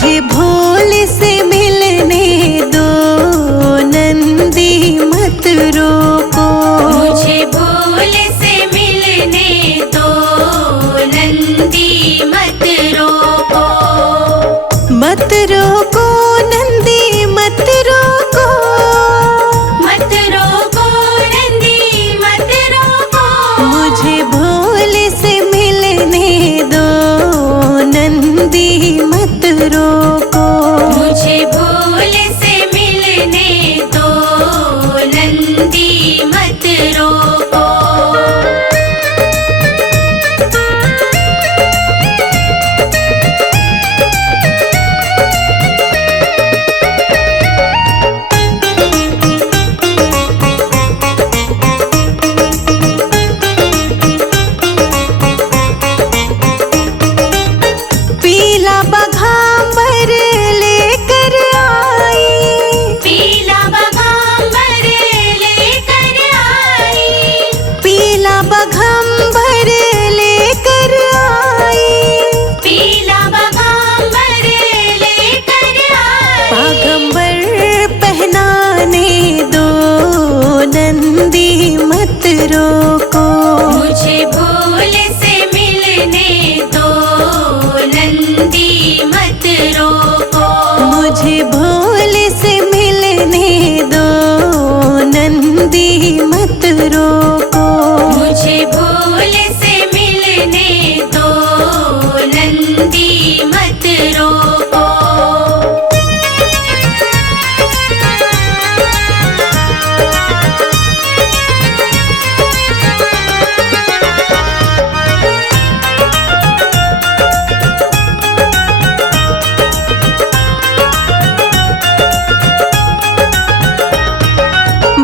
मुझे भोले से मिलने दो, नंदी मत रोको। मुझे भोले से मिलने दो, नंदी मत रोको। मत रोको नंदी मत रोको, मत रोको नंदी मत रोको। मुझे भोले से मिलने दो, नंदी मत रोको। मुझे भोले से मिलने दो, नंदी मत रोको। पीला बघांबर लेकर आई, पीला बघांबर लेकर आई। पीला बघांबर लेकर आई। पीला बघांबर लेकर आई। बागंबर पहनाने दो, नंदी मत रोको। मुझे भोले से मिलने दो, नंदी मत रोको। मुझे भोले से मिलने दो, नंदी मत रोको। मुझे भोले से मिलने दो, नंदी मत रोको।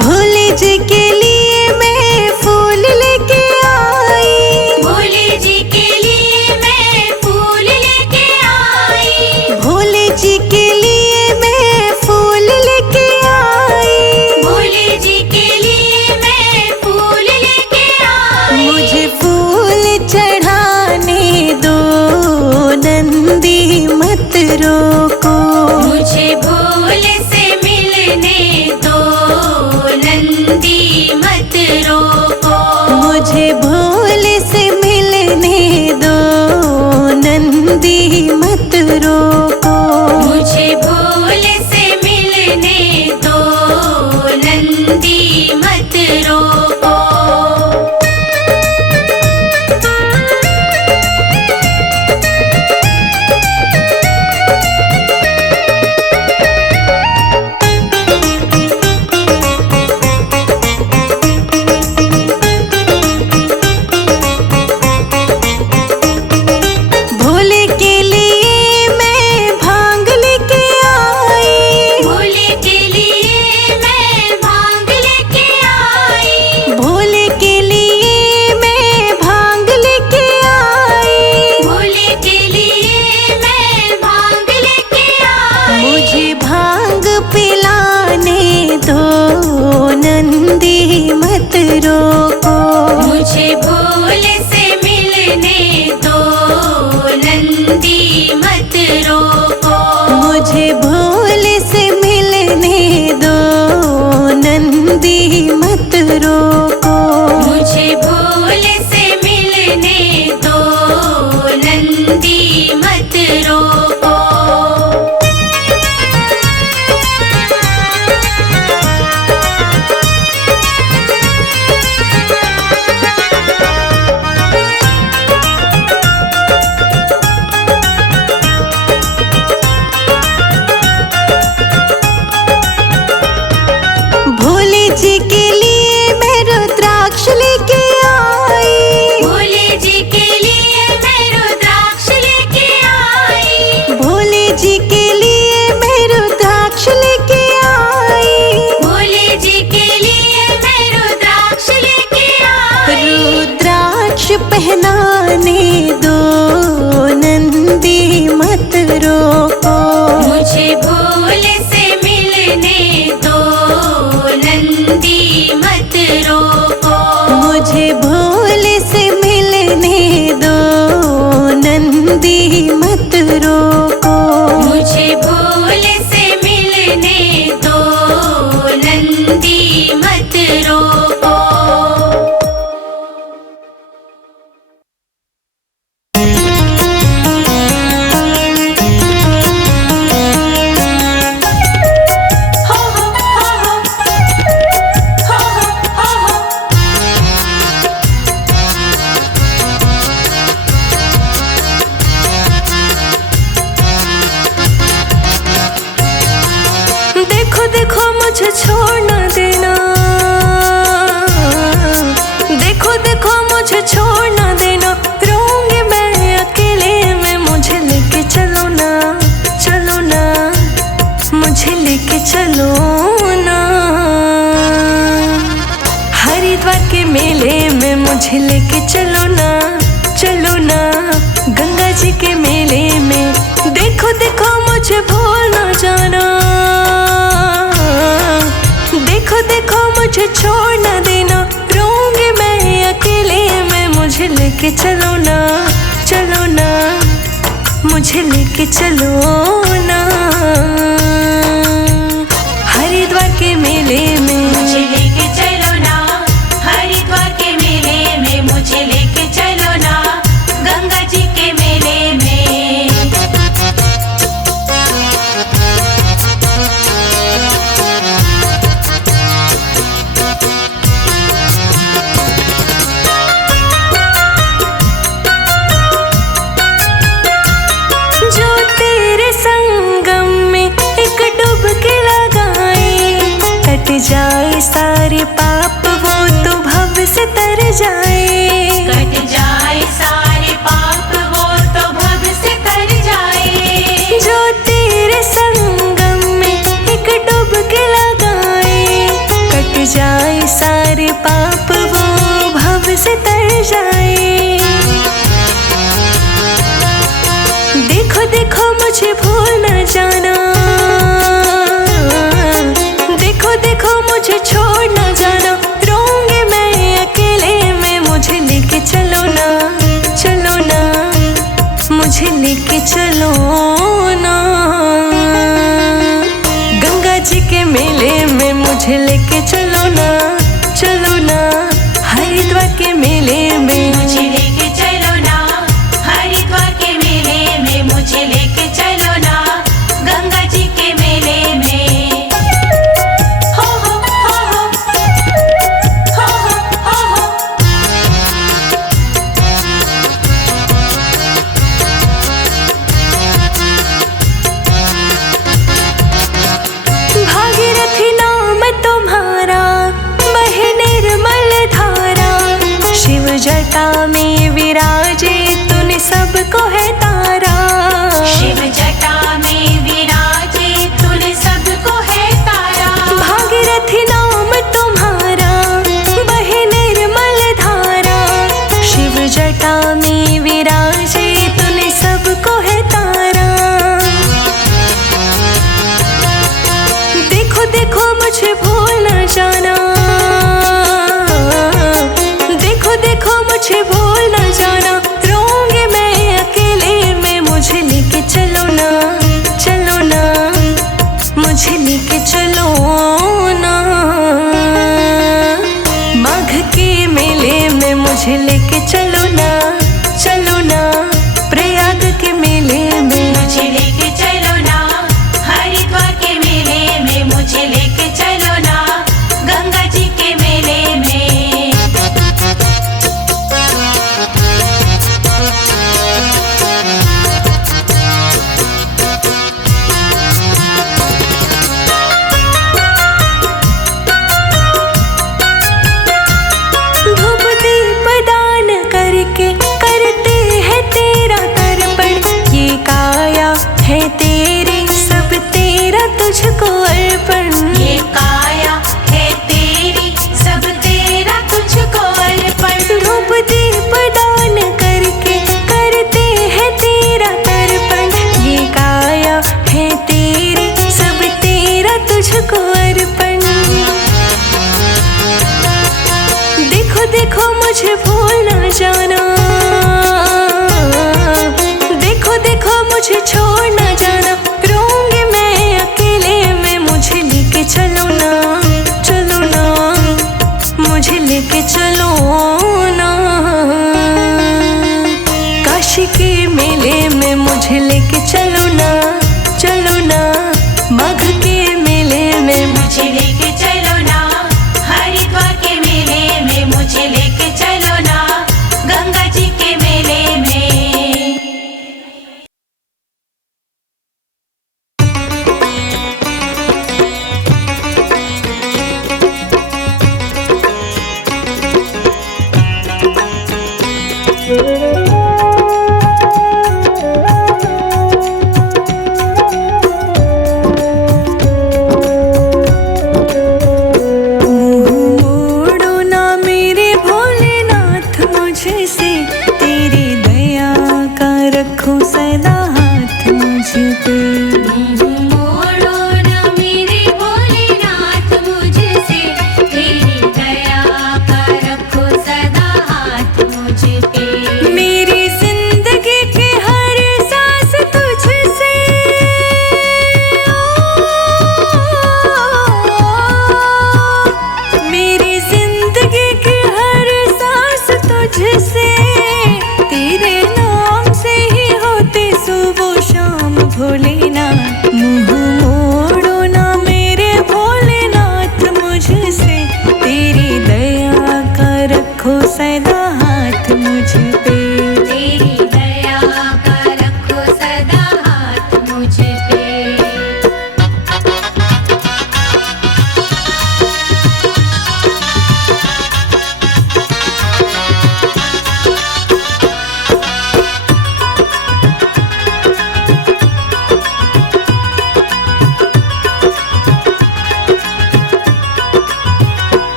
भोले जी के लिए मैं फूल लेके आई, भोले जी के लिए मैं फूल लेके आई। भोले जी के लिए मैं फूल लेके आई। भोले जी के लिए मैं फूल लेके आई। मुझे फूल चढ़ाने दो, नंदी मत रोको। मुझे भोले से मिलने दो, नंदी मत रोको। मुझे भोले से मिलने दो, नंदी मत रोको। मुझे भोले से मिलने दो, नंदी मत रोको। भोले के लिए मैं भांग लेके आई, भोले के लिए मैं भांग लेके आई। भोले के लिए मैं भांग लेके आई। भोले के लिए मैं भांग लेके आई। मुझे भांग पिलाने दो, नंदी मत रोको। मुझे भोले से मिलने दो, नंदी मत रोको। मुझे भोले से मिलने दो, नंदी मत रोको। मुझे भोले से मिलने दो, नंदी मत रोको। भोले जी के लिए मैं रुद्राक्ष लेके आई, भोले जी के लिए मैं रुद्राक्ष लेके आई। भोले जी के लिए मैं रुद्राक्ष लेके आई। भोले जी के लिए मैं रुद्राक्ष लेके आई। रुद्राक्ष पहनाने दो, नंदी मत रोको। मुझे भोले से मिलने दो, नंदी मत रोको। मुझे भोले से मिलने दो, नंदी मत रोको। मुझे छोड़ ना देना, रहूंगी मैं अकेले में, मुझे लेके चलो ना, चलो ना, मुझे लेके चलो ना। हरिद्वार के मेले में मुझे लेके चलो ना, चलो ना। गंगा जी के मेले में देखो देखो मुझे भूल ना जाना, देखो देखो मुझे छोड़ ना देना, रहूंगी मैं अकेले में, मुझे लेके चलो ना, चलो ना, मुझे लेके चलो ना। हरिद्वार के मेले में मुझे लेके चलो ना, हरिद्वार के मेले में मुझे लेके चलो ना, गंगा जी के मेले में। जो तेरे संगम में एक डुबकी लगाए, कट जाए सारे पाप वो तो भव से तर जाए, कट जाए सारे पाप वो तो भव से तर जाए। जो तेरे संगम में एक डुबकी लगाए, कट जाए सारे पाप वो भव से तर जाए। देखो देखो मुझे भूल न जाना, देखो देखो मुझे छोड़ न जाना, रहूंगी मैं अकेले में, मुझे लेके चलो ना, चलो ना, मुझे लेके चलो ना। गंगा जी के मेले में मुझे लेके चलो ना, चलो ना। हरिद्वार के मेले में मुझे लेके चलो ना, हरिद्वार के मेले में मुझे लेके चलो ना, गंगा जी के मेले में। हो हो हो हो हो हो हो हो। भागीरथी नाम तुम्हारा बहे निर्मल धारा, शिव जटा में विराजे तूने सबको है तारा, शिव जटा में विराजे तूने सबको है तारा। भागीरथी नाम तुम्हारा बहे निर्मल धारा, शिव जटा में विराजे तूने सबको है तारा। देखो देखो मुझे भूल न जाना, देखो देखो मुझे भूल न जाना, रहूंगी मैं अकेले में, मुझे लेके चलो ना, चलो ना, मुझे लेके चलो ना। माघ के मेले में मुझे लेके चलो ना, चलो ना। प्रयाग के मेले में मुझे लेके चलो ना, हरिद्वार के मेले में मुझे लेके चलो ना, गंगा जी के मेले में। धूप दीप दान करके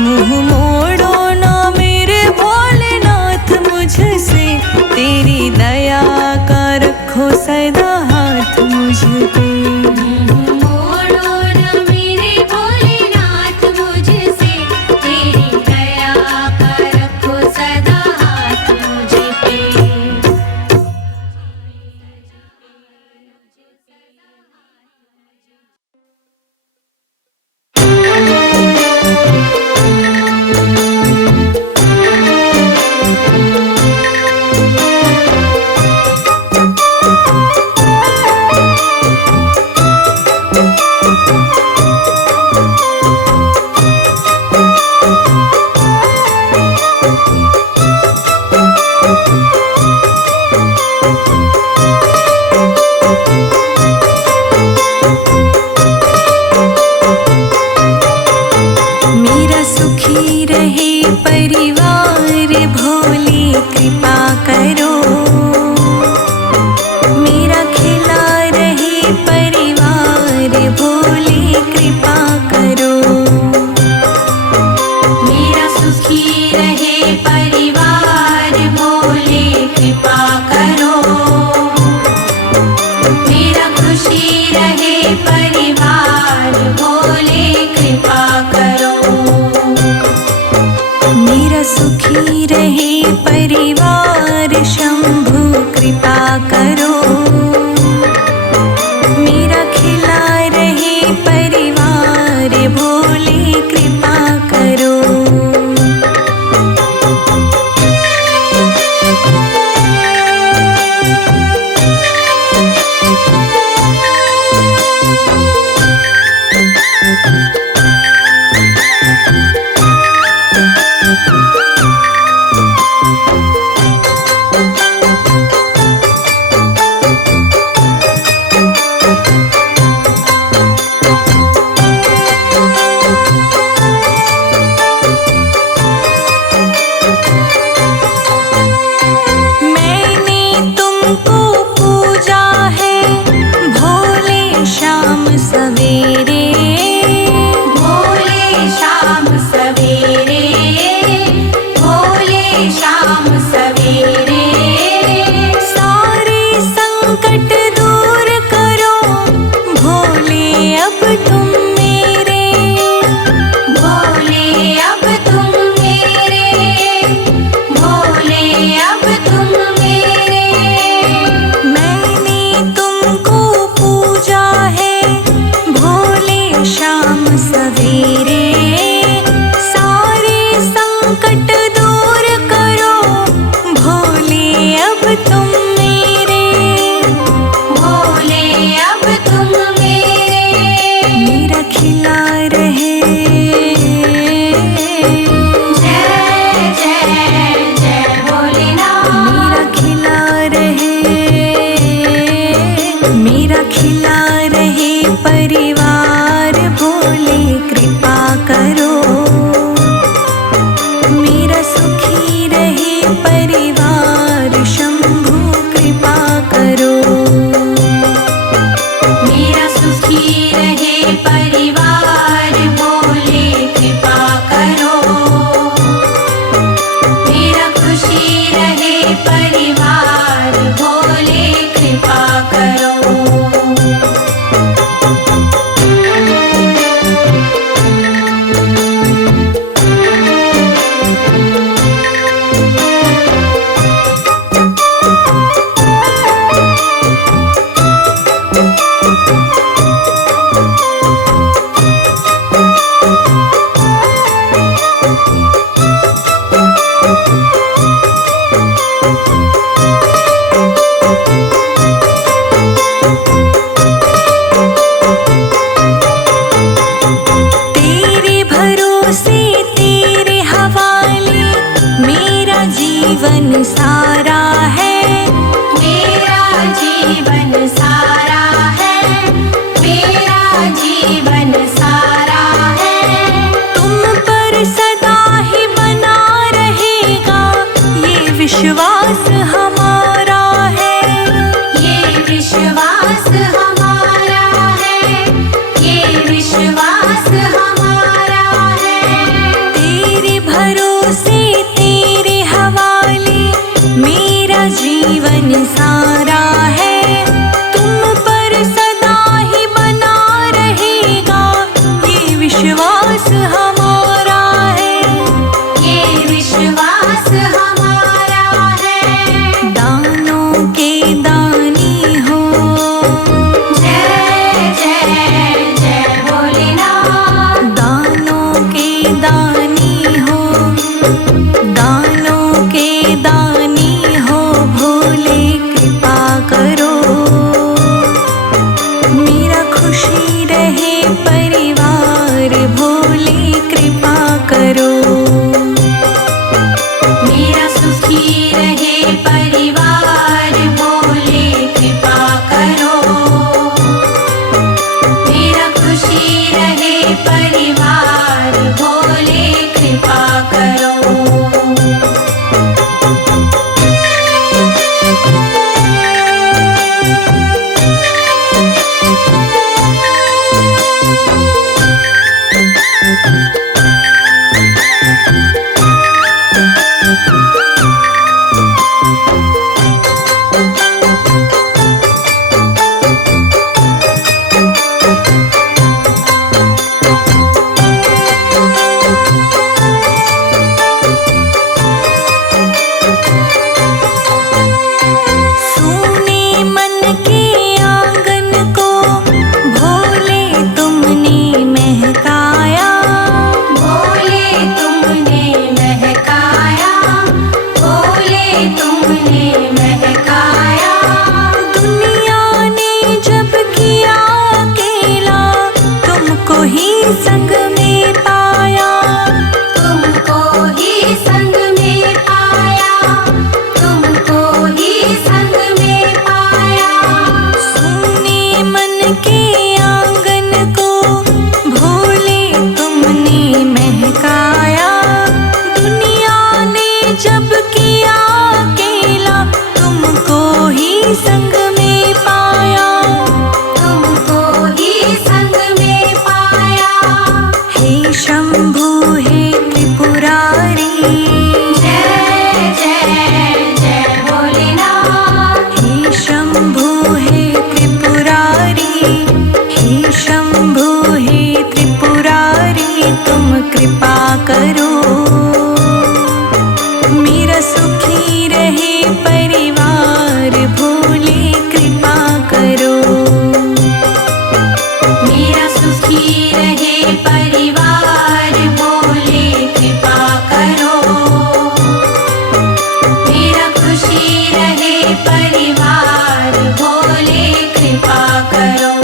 मुँह मोड़ो ना मेरे भोलेनाथ मुझसे, तेरी दया का रखो सदा हाथ मुझ पे। मोड़ो ना मेरा सुखी रहे परिवार भोले कृपा करो। मेरा खुशी रहे परिवार भोले कृपा करो।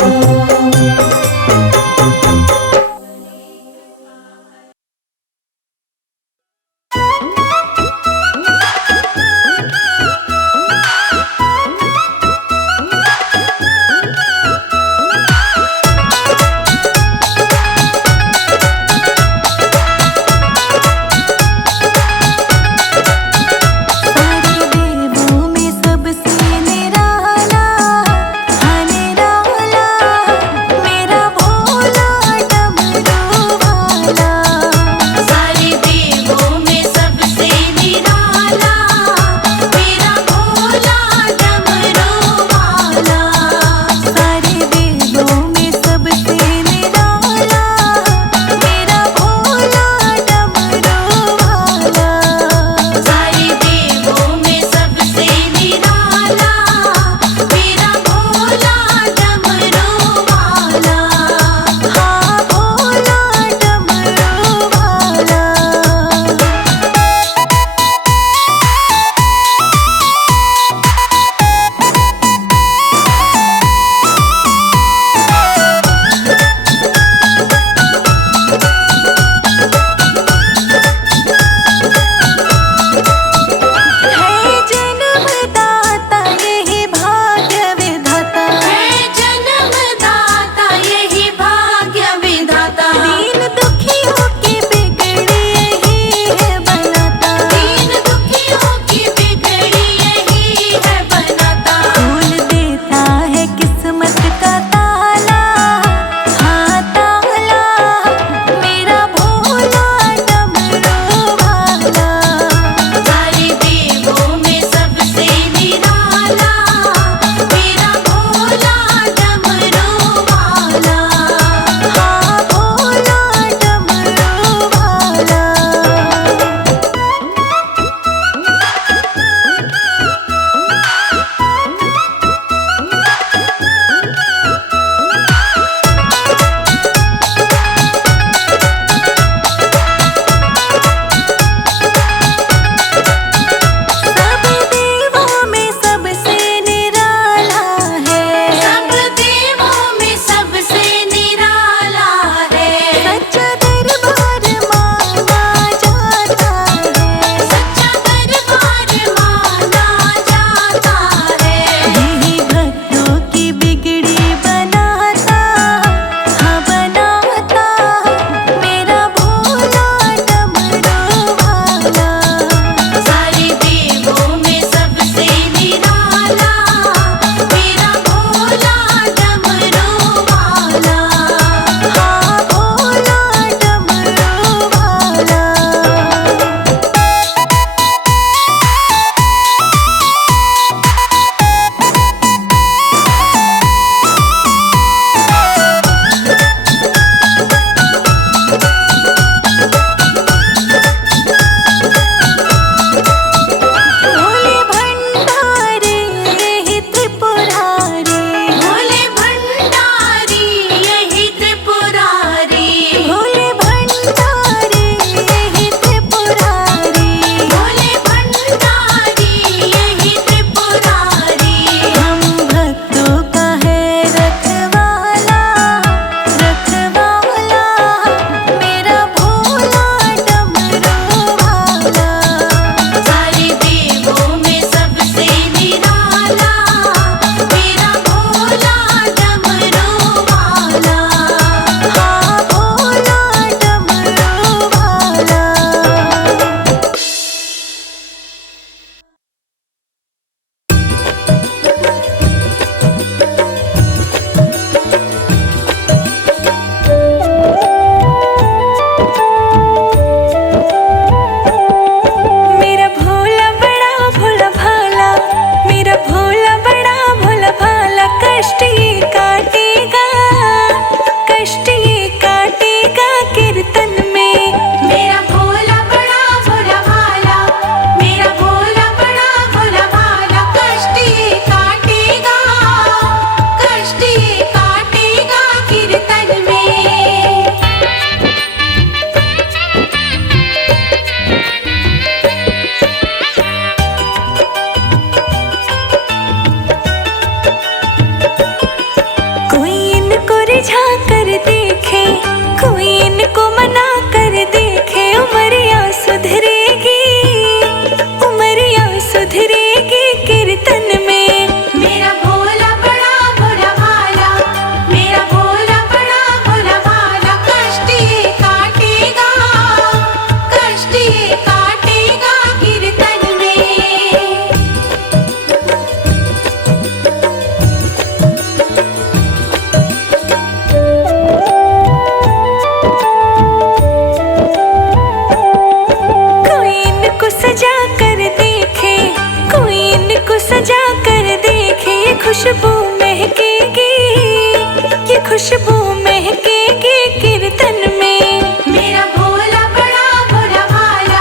महकेगी कीर्तन में। मेरा भोला बड़ा भोला भाला,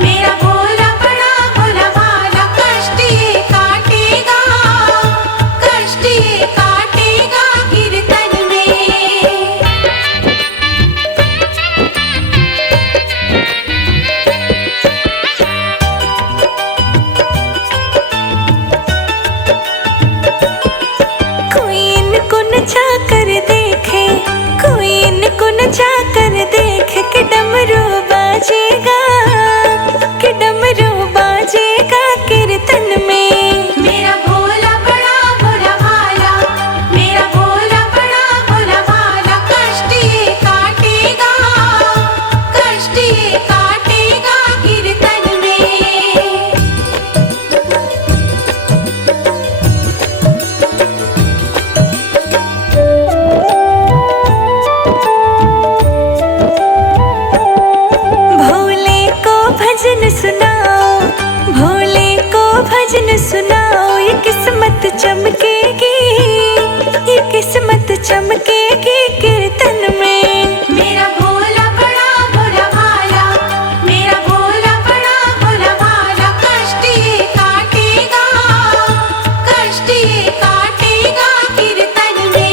मेरा भोला बड़ा भोला भाला, कष्ट ये काटेगा, कष्ट ये काटेगा कीर्तन में। कोई इनको नचा कर देखे, कोई इनको नचा कर देखे कि डमरू बाजेगा, कि डमरू बाजेगा कीर्तन में। मेरा भोला बड़ा भोला भाला, मेरा भोला बड़ा भोला भाला, कष्ट ये काटेगा, कष्ट ये काटेगा कीर्तन में। भोले को भजन सुनाओ, भोले को भजन सुनाओ, ये किस्मत चमकेगी, ये किस्मत चमकेगी कीर्तन में। मेरा भोला बड़ा भोला भाला, मेरा भोला बड़ा भोला भाला, कष्ट ये काटेगा, कष्ट ये काटेगा कीर्तन में।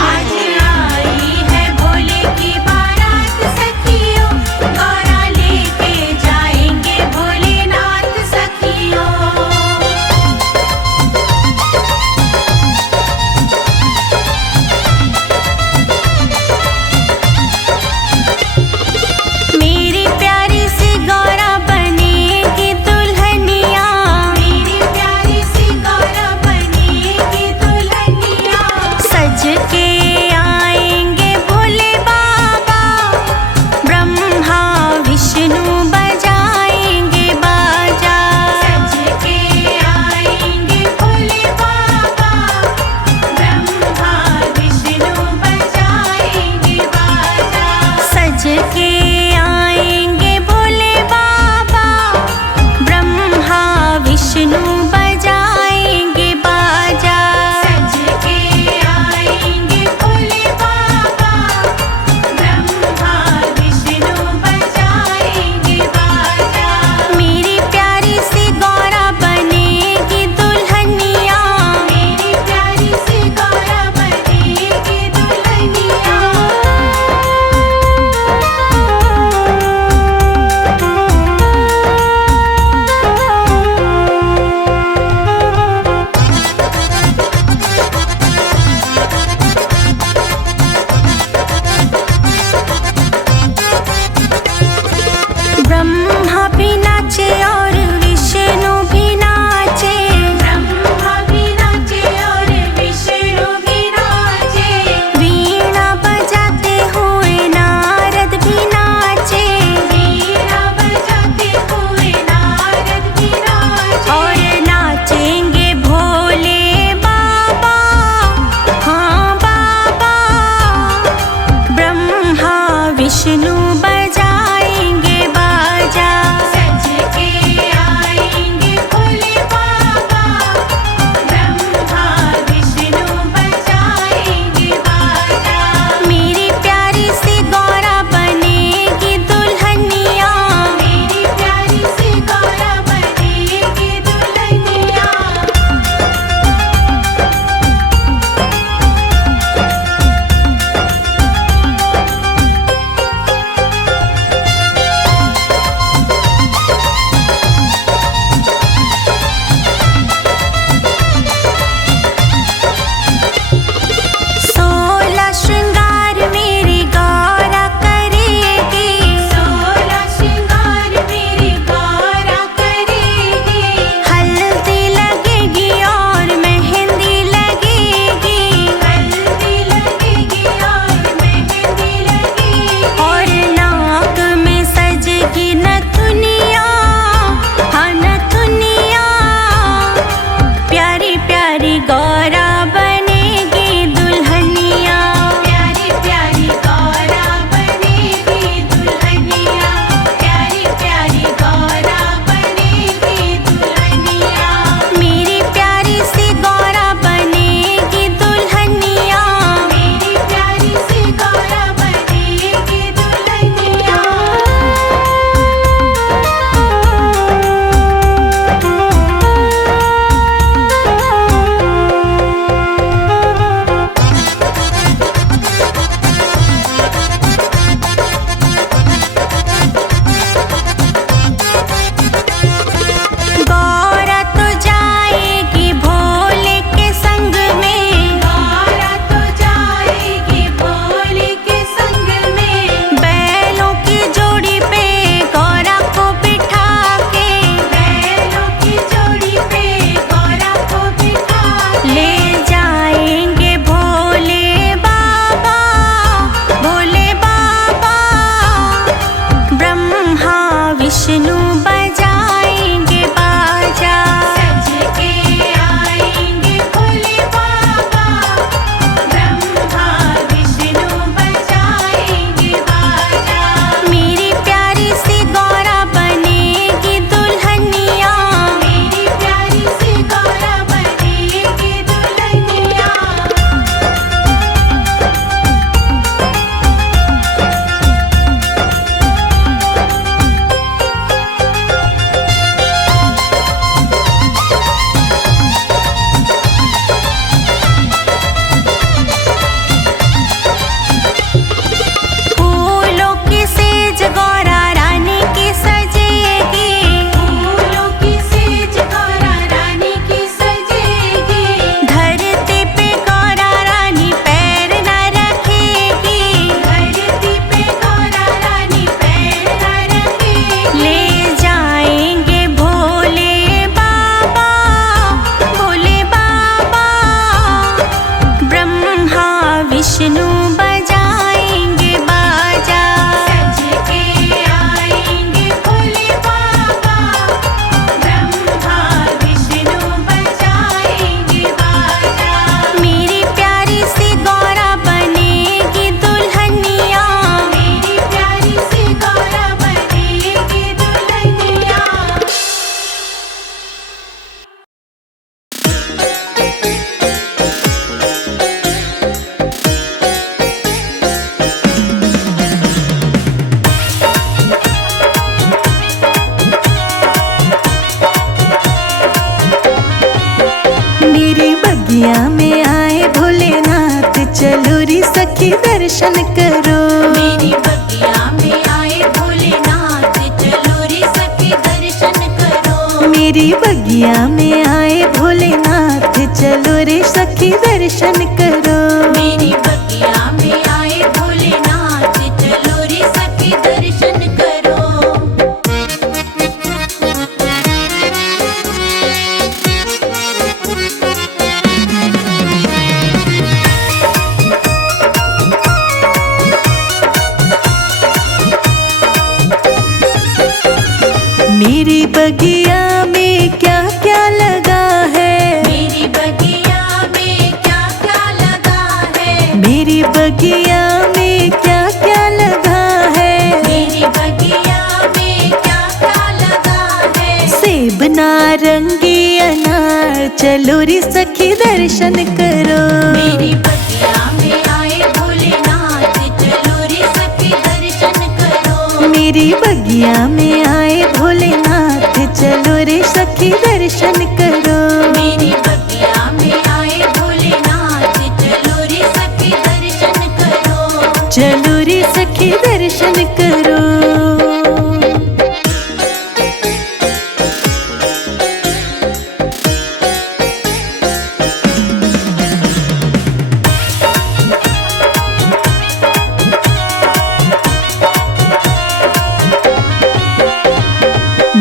आज आई है भोले की बारात सखियों, गौरा लेके जाएंगे भोलेनाथ सखियों। मेरी प्यारी सी गौरा बनेगी दुल्हनिया, मेरी विष्णु बजाएंगे बाजा। सज के आएंगे भोले बाबा, ब्रह्मा विष्णु बजाएंगे बाजा। मेरी प्यारी सी गौरा बनेगी दुल्हनिया, मेरी प्यारी सी गौरा बनेगी दुल्हनिया। फूलों की सेज गौरा रानी की सजेगी, फूलों की सेज गौरा रानी की सजेगी। धरती पे गौरा रानी पैर न रखेगी, धरती पे गौरा रानी पैर न रखेगी। ले जाएंगे भोले बाबा, भोले बाबा। ब्रह्मा विष्णु बजाएंगे बाजा। सज के आएंगे भोले बाबा, ब्रह्मा विष्णु बजाएंगे बाजा। मेरी प्यारी सी गौरा बनेगी दुल्हनिया, मेरी प्यारी सी गौरा बनेगी दुल्हनिया। मेरी बगिया में आए भोलेनाथ, चलो रे सखी दर्शन करो। मेरी बगिया में आए भोलेनाथ, चलो रे सखी दर्शन करो। मेरी बगिया में आए भोलेनाथ, चलो रे सखी दर्शन करो। मेरी बगिया में आए भोलेनाथ, चलो रे सखी दर्शन करो। मेरी बगिया में क्या क्या लगा है, मेरी बगिया में क्या क्या लगा है। मेरी बगिया में क्या क्या लगा है। मेरी बगिया में क्या क्या लगा है। सेब नारंगी अनार, चलो रे सखी दर्शन करो। मेरी बगिया में आए भोलेनाथ, चलो रे सखी दर्शन करो। मेरी बगिया में आए भोलेनाथ, चलो रे सखी दर्शन करो। मेरी बगिया में आए भोलेनाथ, चलो रे सखी दर्शन करो। चलो रे सखी दर्शन करो।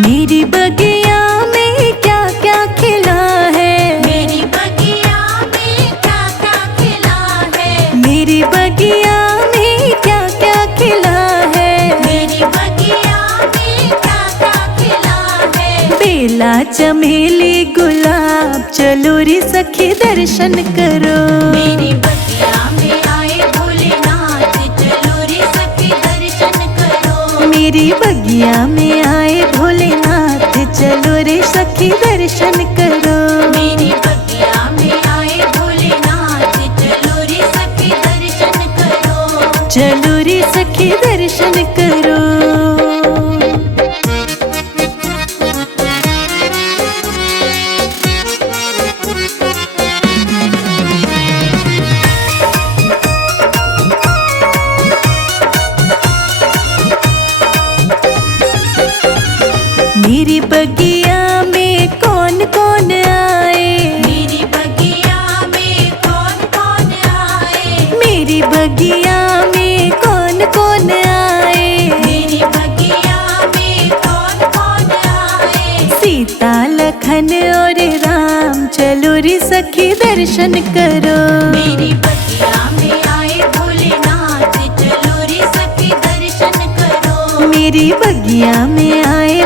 मेरी बगिया में क्या क्या खिला है। मेरी बगिया में क्या क्या खिला है। मेरी बगिया में क्या क्या खिला है। मेरी बगिया में क्या क्या खिला है। बेला चमेली गुलाब, चलो रे सखी दर्शन करो। मेरी बगिया में आए भोलेनाथ, चलो रे सखी दर्शन करो। मेरी बगिया में आए भोलेनाथ, चलो रे सखी दर्शन करो। मेरी बगिया में आए भोलेनाथ, चलो रे सखी दर्शन करो। चलो रे सखी दर्शन करो। मेरी बगिया में कौन कौन आए। मेरी बगिया में कौन कौन आए। मेरी बगिया में कौन कौन आए। मेरी बगिया में कौन कौन आए। सीता लखन और राम, चलो रे सखी दर्शन करो। मेरी बगिया में आए भोलेनाथ, चलो रे सखी दर्शन करो। मेरी बगिया में आए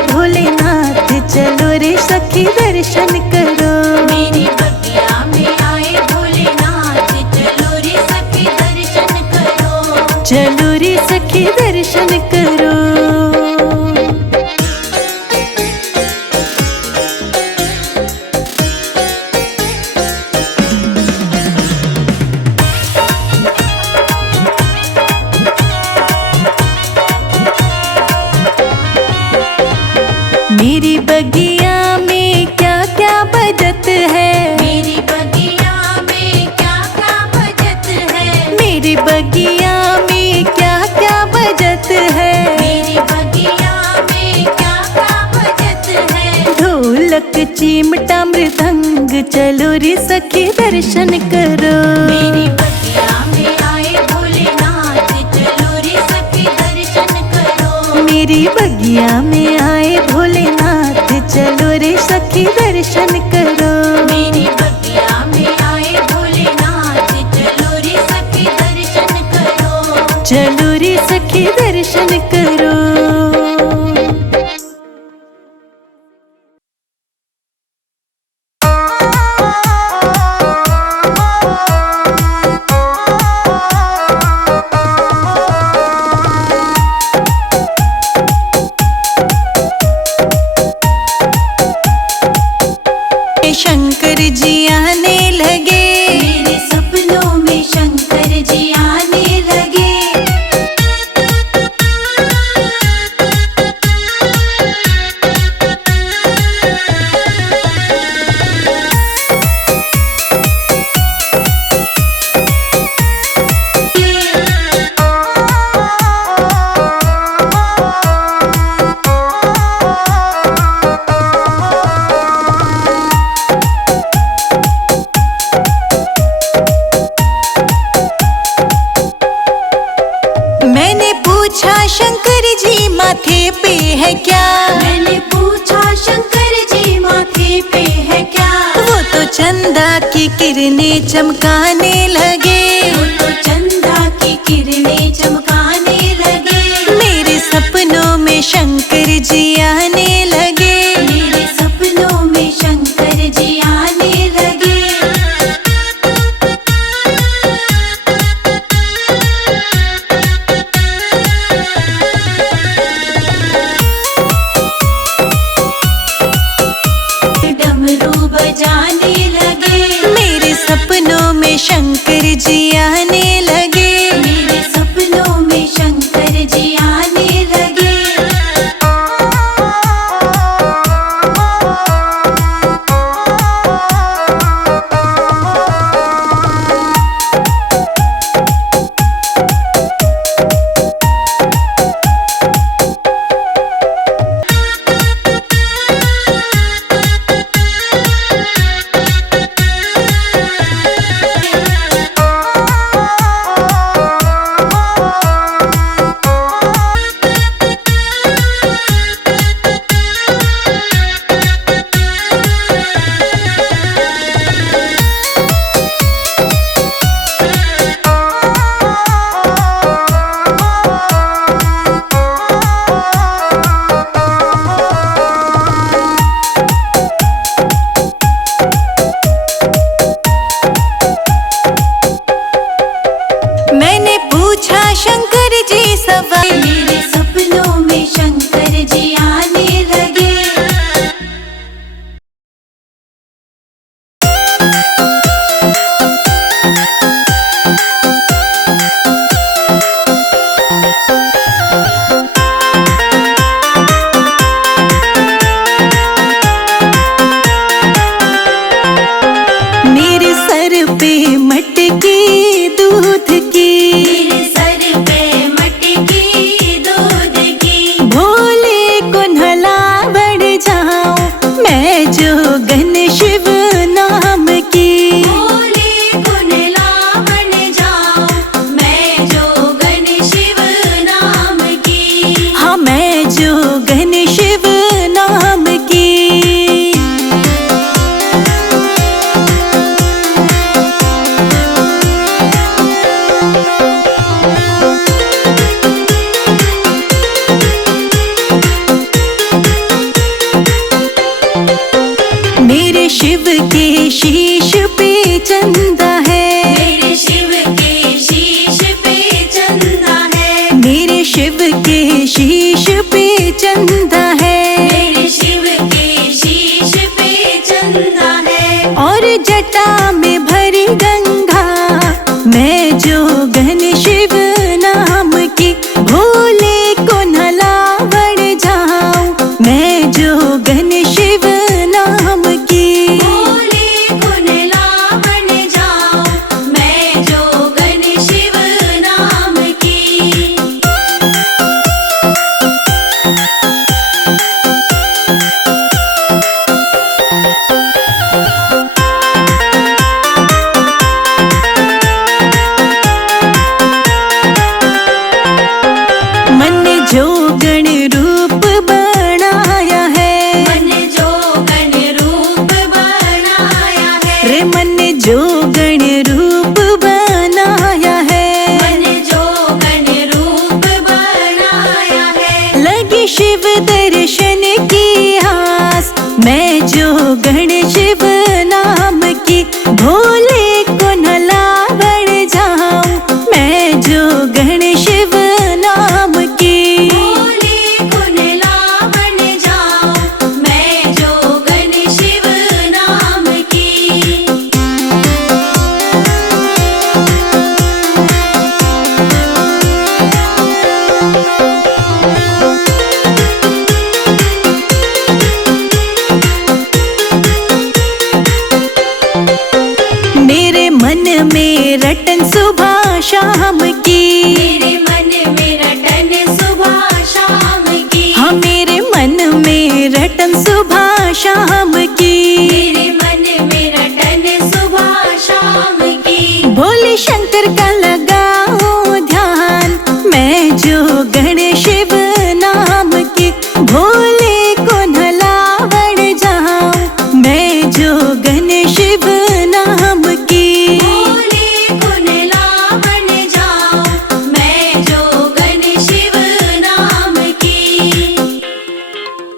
मेरी बगिया में क्या क्या बजत है, मेरी बगिया में क्या क्या बजत है, मेरी बगिया में क्या क्या बजत है, मेरी बगिया में क्या क्या बजत है। ढोलक चिमटा मृदंग चलो रे सखी दर्शन करो। मेरी बगिया में आए भोलेनाथ चलो रे सखी दर्शन करो। मेरी बगिया में आए भोलेनाथ चलो रे सखी दर्शन करो। मेरी बगिया में आए भोलेनाथ चलो रे सखी दर्शन करो। चलो रे सखी दर्शन करो। शंकर जी आने लगे, मेरे सपनों में शंकर जी आने लगे। मैंने पूछा शंकर जी माथे पे है क्या, मैंने पूछा शंकर जी माथे पे है क्या। वो तो चंदा की किरणें चमकाने लगे, वो तो चंदा की किरणें चमकाने लगे। मेरे सपनों में शंकर जी आने लगे, मेरे सपनों में शंकर जी आने लगे। डमरू बजाने लगे, मेरे सपनों में शंकर जी आने लगे। मेरे सपनों में शंकर जी आने लगे। मैंने पूछा शंकर जी सवाल, मेरे सपनों में शंकर जी आने लगे। मेरे सर पे मटकी दूध की, मेरे सर पे मटकी दूध की। भोले को नहला बढ़ जाऊं मैं जोगन शिव नाम की। भोले कुंडला बन जाऊं मैं जोगन शिव नाम की। हाँ मैं जोगन शिव नाम की। मेरे शिव के शीश पे चंदा है, मेरे शिव के शीश पे चंदा है। मेरे शिव के शीश पे चंदा है, मेरे शिव के शीश पे चंदा है। और जटा में भरी गंगा मैं जोगन शिव नाम की। भोले को नहला बढ़ जाऊं मैं जो जोगन शिव नाम की। भोले गुण लावण जाऊं मैं जोगन शिव नाम की। मन जोगन रूप बनाया है, मन जोगन रूप बनाया है, रे मन जोगन रूप बनाया है। मन जोगन रूप बनाया है। लगी शिव दर्शन की आस, मैं जोगन शिव नाम की। भोले को न लावण जाऊं मैं जोगन शिव नाम की। भोले गुण लावण जाऊं मैं जोगन शिव नाम की। मेरे मन में रटन सुबह शाम की। मेरे मन में रटन सुबह शाम की। हाँ मेरे मन में रटन सुबह शाम की। मेरे मन में रटन सुबह शाम की। भोले शंकर का लगाऊं ध्यान मैं जोगन शिव नाम की। भोले को न लावण जाऊं मैं जो